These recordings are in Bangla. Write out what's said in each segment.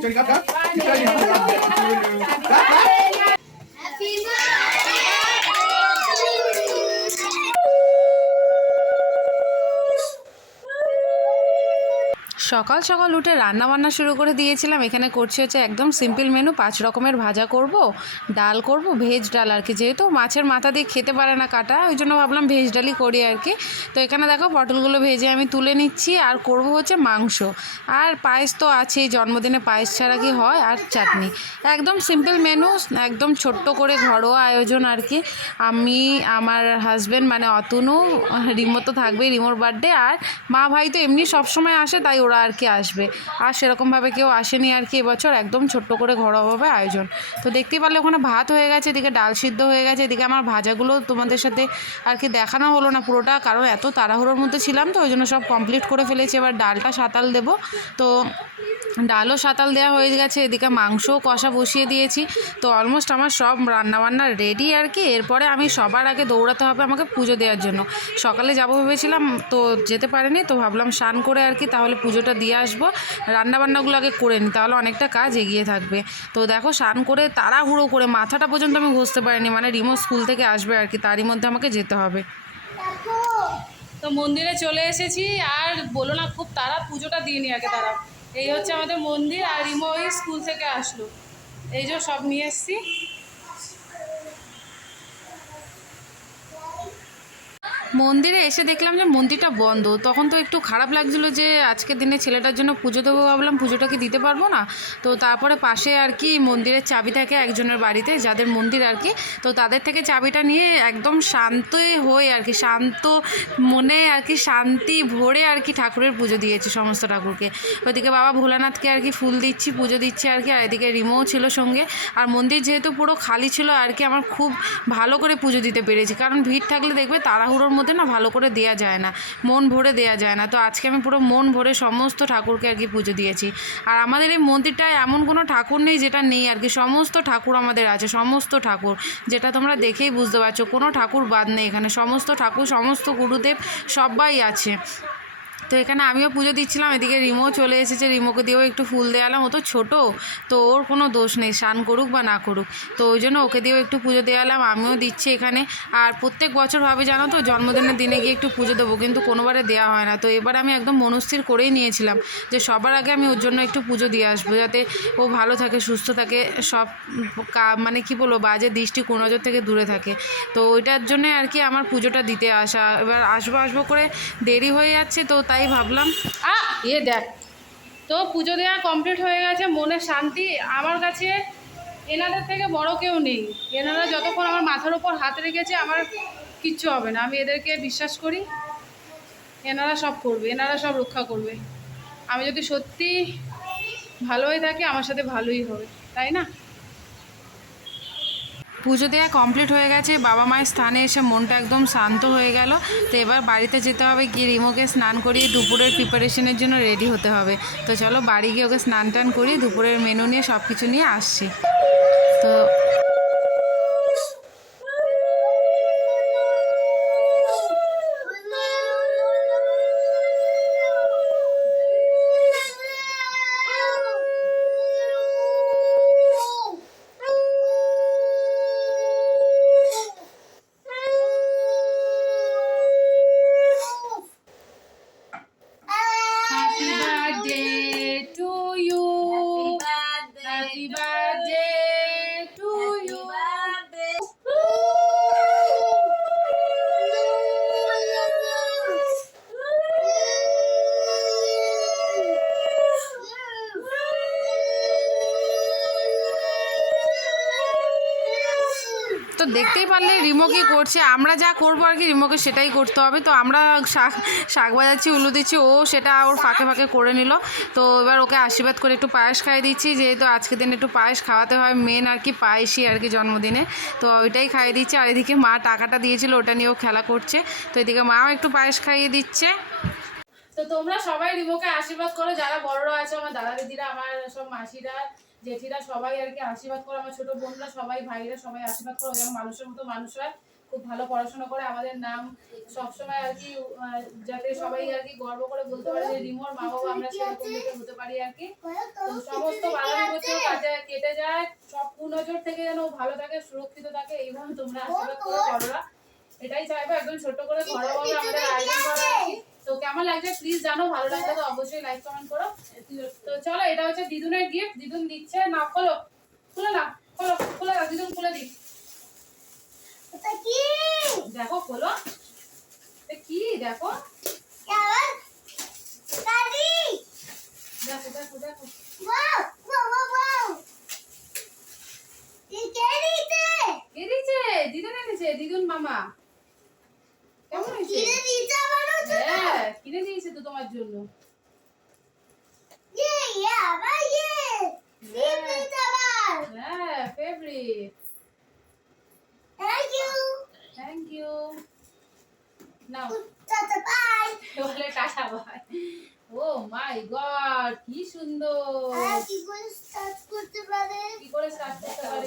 খিচুড়ি খা খিচুড়ি সকাল সকাল উঠে রান্না বান্না শুরু করে দিয়েছিলাম। এখানে করছি হচ্ছে একদম সিম্পল মেনু পাঁচ রকমের ভাজা করব, ডাল করব ভেজ ডাল আর কি। যেহেতু মাছের মাথা দিয়ে খেতে পারে না কাটা, ওই জন্য ভাবলাম ভেজ ডালই করি আর কি। তো এখানে দেখো পটলগুলো ভেজে আমি তুলে নিচ্ছি আর করব হচ্ছে মাংস। আর পায়েস তো আছেই, জন্মদিনে পায়েস ছাড়া কি হয়? আর চাটনি। একদম সিম্পল মেনু একদম ছোট্ট করে ঘরোয়া আয়োজন আর কি। আমি, আমার হাজব্যান্ড মানে অতনু রিমো তো থাকবেই, রিমোর বার্থডে আর মা ভাই তো এমনি সবসময় আসে, তাই ওরা আর কি আসবে। আর সেরকমভাবে কেউ আসেনি আর কি এবছর, একদম ছোট্ট করে ঘরোয়াভাবে আয়োজন। তো দেখতে পারলে ওখানে ভাত হয়ে গেছে, এদিকে ডাল সিদ্ধ হয়ে গেছে, এদিকে আমার ভাজাগুলো তোমাদের সাথে আর কি দেখানো হলো না পুরোটা, কারণ এত তাড়াহুড়োর মধ্যে ছিলাম তো, ওই জন্য সব কমপ্লিট করে ফেলেছি। এবার ডালটা সাঁতাল দেবো। তো ডালও সাঁতাল দেওয়া হয়ে গেছে এদিকে মাংসও কষা বসিয়ে দিয়েছি। তো অলমোস্ট আমার সব রান্নাবান্না রেডি আর কি। এরপরে আমি সবার আগে দৌড়াতে হবে আমাকে পুজো দেওয়ার জন্য। সকালে যাব ভেবেছিলাম তো যেতে পারিনি তো ভাবলাম স্নান করে আর কি তাহলে পুজোটা দিয়ে আসব। রান্নাবান্নাগুলো আগে করে নিই তাহলে অনেকটা কাজ এগিয়ে থাকবে। তো দেখো স্নান করে তাড়াহুড়ো করে মাথাটা পর্যন্ত আমি ঘষতে পারিনি মানে রিমো স্কুল থেকে আসবে আর কি তারই মধ্যে আমাকে যেতে হবে। তো মন্দিরে চলে এসেছি আর বলো না খুব তারা পুজোটা দিয়ে নি আগে তারা এই হচ্ছে আমাদের মন্দির আর রিমো ওই স্কুল থেকে আসলো। এই যে সব নিয়ে এসছি। মন্দিরে এসে দেখলাম যে মন্দিরটা বন্ধ। তখন তো একটু খারাপ লাগছিল যে আজকের দিনে ছেলেটার জন্য পুজো দেবো ভাবলাম, পুজোটা কি দিতে পারব না? তো তারপরে পাশে আর কি মন্দিরের চাবি থাকে একজনের বাড়িতে, যাদের মন্দির আর কি। তো তাদের থেকে চাবিটা নিয়ে একদম শান্তই হয়ে আর কি, শান্ত মনে আর কি শান্তি ভরে আর কি ঠাকুরের পুজো দিয়েছি সমস্ত ঠাকুরকে। ওইদিকে বাবা ভোলানাথকে আর কি ফুল দিচ্ছি, পুজো দিচ্ছি আর কি, আর এদিকে রিমোও ছিল সঙ্গে। আর মন্দির যেহেতু পুরো খালি ছিল, আর কি আমার খুব ভালো করে পুজো দিতে পেরেছি। কারণ ভিড় থাকলে দেখবে তাড়াহুড়োর মধ্যে না ভালো করে দেওয়া যায় না, মন ভরে দেওয়া যায় না। তো আজকে আমি পুরো মন ভরে সমস্ত ঠাকুরকে আর কি পুজো দিয়েছি। আর আমাদের এই মন্দিরটায় এমন কোনো ঠাকুর নেই যেটা নেই আর কি, সমস্ত ঠাকুর আমাদের আছে, সমস্ত ঠাকুর। যেটা তোমরা দেখেই বুঝতে পারছ, কোনো ঠাকুর বাদ নেই এখানে, সমস্ত ঠাকুর, সমস্ত গুরুদেব সবাই আছে। তো এখানে আমিও পুজো দিচ্ছিলাম, এদিকে রিমো চলে এসেছে, রিমোকে দিয়েও একটু ফুল দেওয়ালাম ও তো ছোটো, তো ওর কোনো দোষ নেই, স্নান করুক বা না করুক। তো ওই জন্য ওকে দিয়েও একটু পুজো দেওয়ালাম আমিও দিচ্ছি এখানে। আর প্রত্যেক বছর ভাবে জানো তো, জন্মদিনের দিনে গিয়ে একটু পুজো দেবো, কিন্তু কোনোবারে দেওয়া হয় না। তো এবার আমি একদম মনস্থির করেই নিয়েছিলাম যে সবার আগে আমি ওর জন্য একটু পুজো দিয়ে আসব, যাতে ও ভালো থাকে, সুস্থ থাকে, সব মানে কি বলব, বাজে দৃষ্টি কুনজর থেকে দূরে থাকে। তো ওইটার জন্য আর কি আমার পুজোটা দিতে আসা, এবার আসব আসব করে দেরি হয়ে যাচ্ছে, তো তাই ভাবলাম, আ এ দেখ, তো পুজো দেওয়া কমপ্লিট হয়ে গেছে, মনে শান্তি, আমার কাছে এনাদের থেকে বড় কেউ নেই। এনারা যতক্ষণ আমার মাথার উপর হাত রেখেছে, আমার কিচ্ছু হবে না। আমি এদেরকে বিশ্বাস করি, এনারা সব করবে, এনারা সব রক্ষা করবে। আমি যদি সত্যি ভালো হয়ে থাকি, আমার সাথে ভালোই হবে, তাই না? পুজো দেওয়া কমপ্লিট হয়ে গেছে, বাবা মায়ের স্থানে এসে মনটা একদম শান্ত হয়ে গেল। তো এবার বাড়িতে যেতে হবে, গিয়ে রিমোকে স্নান করিয়ে দুপুরের প্রিপারেশনের জন্য রেডি হতে হবে। তো চলো বাড়ি গিয়ে ওকে স্নান টান করি দুপুরের মেনু নিয়ে সব কিছু নিয়ে আসছি। তো দেখতেই পারলে রিমো কি করছে? আমরা যা করব আর কি, রিমোকে সেটাই করতে হবে। তো আমরা শাক শাক বাজাচ্ছি উলু দিচ্ছি, ও সেটা ওর ফাঁকে ফাঁকে করে নিল। তো এবার ওকে আশীর্বাদ করে একটু পায়েস খাইয়ে দিচ্ছি, যেহেতু আজকের দিন একটু পায়েস খাওয়াতে হয় মেন আর কি পায়েসই আর কি জন্মদিনে। তো ওইটাই খাইয়ে দিচ্ছে। আর এদিকে মা টাকাটা দিয়েছিল, ওটা নিয়েও খেলা করছে। তো এদিকে মাও একটু পায়েস খাইয়ে দিচ্ছে। তো তোমরা সবাই রিমোকে আশীর্বাদ করো, যারা বড়রা আছে, আমার দাদা দিদিরা, আমার সব মাসিরা, জেঠিরা, সবাই আর কি আশীর্বাদ করো, আমার ছোট বোনরা, সবাই, ভাইরা সবাই আশীর্বাদ করো যেমন মানুষের মতো মানুষ হয় খুব ভালো পড়াশোনা করে। আমাদের নাম সবসময় আর কি যাতে সবাই আর কি গর্ব করে বলতে পারে যে রিমোর মা বাবা আমরা সেরকম দেখে হতে পারি আর কি। সমস্ত বাবা কাটে কেটে যায়, সব কুনজর থেকে যেন ভালো থাকে, সুরক্ষিত থাকে, এইভাবে তোমরা আশীর্বাদ করো বড়রা। এটাই চাইব, একদম ছোট করে ঘরোয়াভাবে আমাদের আয়োজন করা। তো কেমন লাগছে প্লিজ জানো ভালো লাগলে তো অবশ্যই লাইক কমেন্ট করো। তো চলো এটা হচ্ছে দিদুনের গিফট দিদুন দিচ্ছে। না খোলো খুলে না খোলো খুলে দাও দিদুন খুলে দিই কি? দেখো খোলো। কি দেখো। দেখো দেখো দেখো ওয়াও ওয়াও ওয়াও ওয়াও কি কে দিতে কে দিচ্ছে দিদুন এনেছে দিদুন মামা কেমন কি হয়েছে দিতে বানো হ্যাঁ কিনে দিয়েছে তো তোমার জন্য ইয়ে ইয়ে আবার ইয়ে কি দিতে আবার favourite thank you thank you now tata bye বলে টাটা ভাই ও মাই গড কি সুন্দর। আর কি করে স্টার্ট করতে পারে? কি করে স্টার্ট করতে পারে?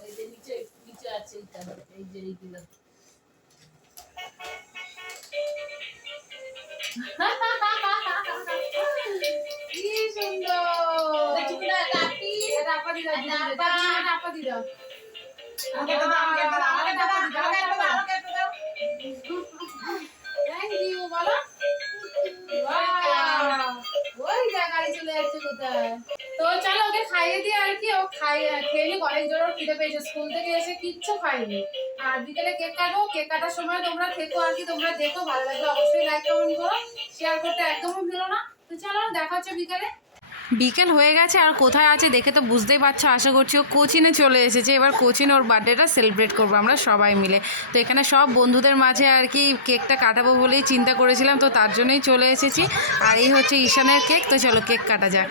এই যে নিচে নিচে আছে এইটা এই যে এইগুলো। কি এটা আপা দিদা। দিদা এটা আপা। এটা আপা দিদা আমাকে দাও আমাকে দাও আমাকে দাও আমাকে দাও। আমাকে দাও। থ্যাংক ইউ বলো। ওই যা চলে যাচ্ছে কোথায়। তো চলো ওকে খাইয়ে দিয়ে আর কি ও খাইয়ে খেয়ে নি অনেক জোর খিদে পেয়েছে। স্কুল থেকে এসে কিচ্ছু খাইনি। আর বিকেলে কেক কাটবো কেক কাটার সময় তোমরা থেকো আর কি তোমরা দেখো ভালো লাগলে অবশ্যই লাইক কমেন্ট করো। শেয়ার করতে একদমই ভুলো না। তো চলো দেখা হচ্ছে বিকেলে। বিকেল হয়ে গেছে আর কোথায় আছে দেখে তো বুঝতেই পারছ, আশা করছি ও কোচিনে চলে এসেছে। এবার কোচিনে ওর বার্থডেটা সেলিব্রেট করব আমরা সবাই মিলে। তো এখানে সব বন্ধুদের মাঝে আর কি কেকটা কাটাবো বলেই চিন্তা করেছিলাম, তো তার জন্যই চলে এসেছি। আর এই হচ্ছে ঈশানের কেক, তো চলো কেক কাটা যাক।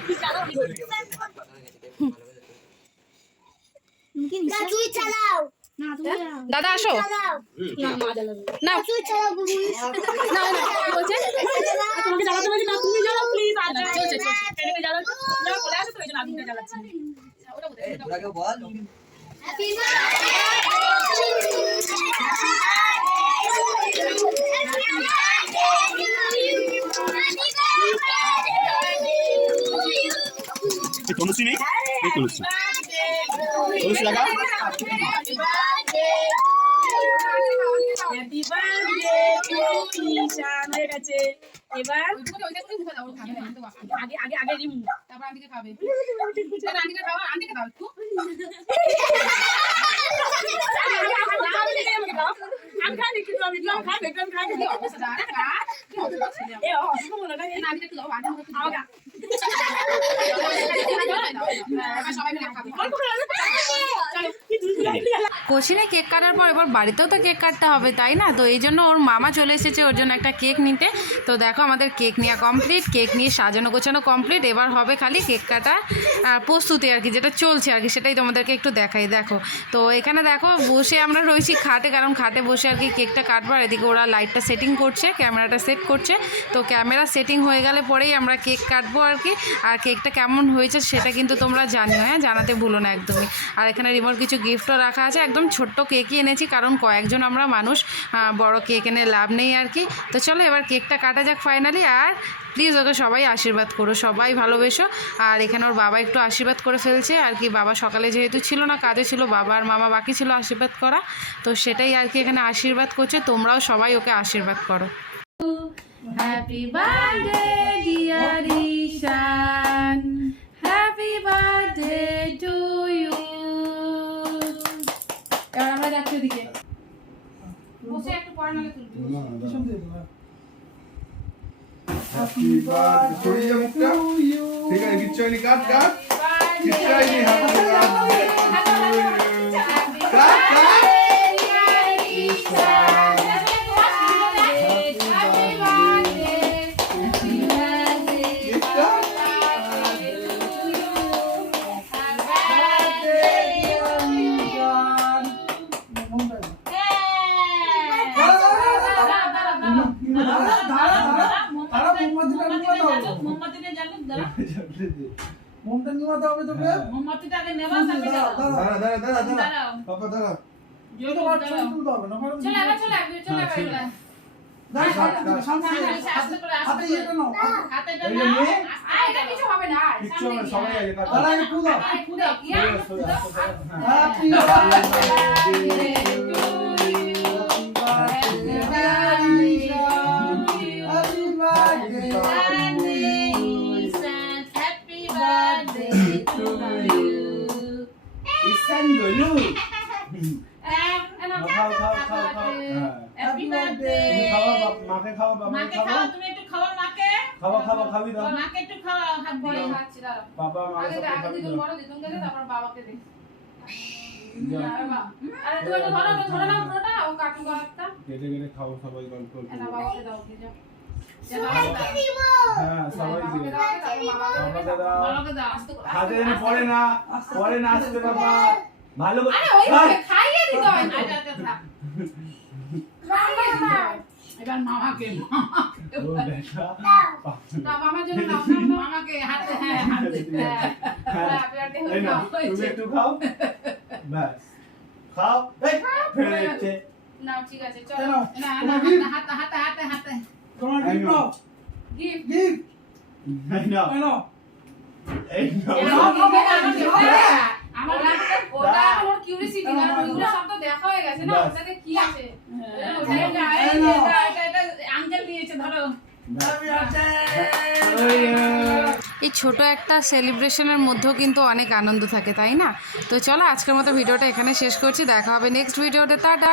চালাও? দাদা আসো না তুই চালাও বুবু না না কি বলছে তোমাকে জ্বালাতে বলছি না তুমি জ্বালাও প্লিজ আচ্ছা চলছে চলছে এদিকে জ্বালাও না বলে আসো তো এই জন্য আগুনটা জ্বালাচ্ছি তোরাকে বল হ্যাপি এই তনুশ্রী নেই এই তনুশ্রী তনুশ্রী লাগা হ্যাপি বার্থডে হয়ে গেছে এবার আগে আগে আগে রিমু তারপর আন্টিকে খাবে আন্টিকে খাওয়া আন্টিকে দাও একটু আমি খাই দেখি আমি আমি খাই দেখি খাই দেখি অবস্থা দাঁড়া খা কি অবস্থা ছেলে এ অসুখ মনে না না আন্টিকে একটু দাও আন্টিকে একটু সবাই মিলে খাবে কি দুধ কোচিনে কেক কাটার পর এবার বাড়িতেও তো কেক কাটতে হবে, তাই না? তো এই জন্য ওর মামা চলে এসেছে ওর জন্য একটা কেক নিতে। তো দেখো আমাদের কেক নেওয়া কমপ্লিট কেক নিয়ে সাজানো গোছানো কমপ্লিট এবার হবে খালি কেক কাটা প্রস্তুতি আর কি, যেটা চলছে আর কি, সেটাই তোমাদেরকে একটু দেখাই, দেখো। তো এখানে দেখো বসে আমরা রয়েছি খাটে, কারণ খাটে বসে আর কি কেকটা কাটবো আর এদিকে ওরা লাইটটা সেটিং করছে, ক্যামেরাটা সেট করছে। তো ক্যামেরা সেটিং হয়ে গেলে পরেই আমরা কেক কাটবো আর কি, আর কেকটা কেমন হয়েছে সেটা কিন্তু তোমরা জানিও হ্যাঁ? জানাতে ভুলো না একদমই। আর এখানে রিমোট কিছু গিফটও রাখা আছে, একদম ছোট্ট কেকই এনেছি, কারণ কয়েকজন আমরা মানুষ বড় কেক এনে লাভ নেই আর কি। তো চলো এবার কেকটা কাটা যাক ফাইনালি আর প্লিজ ওকে সবাই আশীর্বাদ করো, সবাই ভালোবেসো। আর এখানে ওর বাবা একটু আশীর্বাদ করে ফেলছে, আর কি বাবা সকালে যেহেতু ছিল না, কাজে ছিল, বাবা আর মামা বাকি ছিল আশীর্বাদ করা। তো সেটাই আর কি এখানে আশীর্বাদ করছে, তোমরাও সবাই ওকে আশীর্বাদ করো। হ্যাপি বার্থডে এবার আমরা যাচ্ছি ওদিকে বসে একটু পড়া নালে তুলবি হ্যাপি বার্থডে ছড়িয়ে যা মুখটা ঠিক আছে কিচ্ছু হয়নি কাট কাট কিচ্ছু হয়নি হ্যাপি বার্থডে কাট কাট তোকে নেবা তারপরে দাঁড়া, দাঁড়া। দাঁড়া দাঁড়া। বাবা দাঁড়া কারণ চলে এবার চলে এবার চলে। দাঁড়া, শান্তি খাবি দাও মাকে একটু খাওয়া হাত দিয়ে বাবা মাকে আগে আগে দাও বড় দিদুন গেলে তারপর বাবাকে দে আরে তুই এটা ধরো ধরে নাও পুরোটা ও কাটু একটা। কেটে কেটে খাও সবাই গল্প করতে না বাবাকে দাও কি যাও। হ্যাঁ দাও দাও। দাও। দাও করে না না ভালো করে এবার মামাকে মামাকে মামার জন্য হাতে হ্যাঁ হাতে হ্যাঁ। হ্যাঁ। হয়ে তুমি একটু খাও। ব্যাস। খাও। ফেলে দিচ্ছে। নাও ঠিক আছে চলো। না না হাতে হাতে হাতে হাতে। তোমার এই নাও। নাও। গিফট এই নাও। এই নাও। এই নাও। আমার ওটা আমার কিউরিসিটি না? ওইগুলো সব তো দেখা হয়ে গেছে না? ওটাতে কি আছে? এই ছোট একটা সেলিব্রেশনের মধ্যেও কিন্তু অনেক আনন্দ থাকে তাই না? তো চলো আজকের মতো ভিডিওটা এখানে শেষ করছি। দেখা হবে নেক্সট ভিডিওতে। টাটা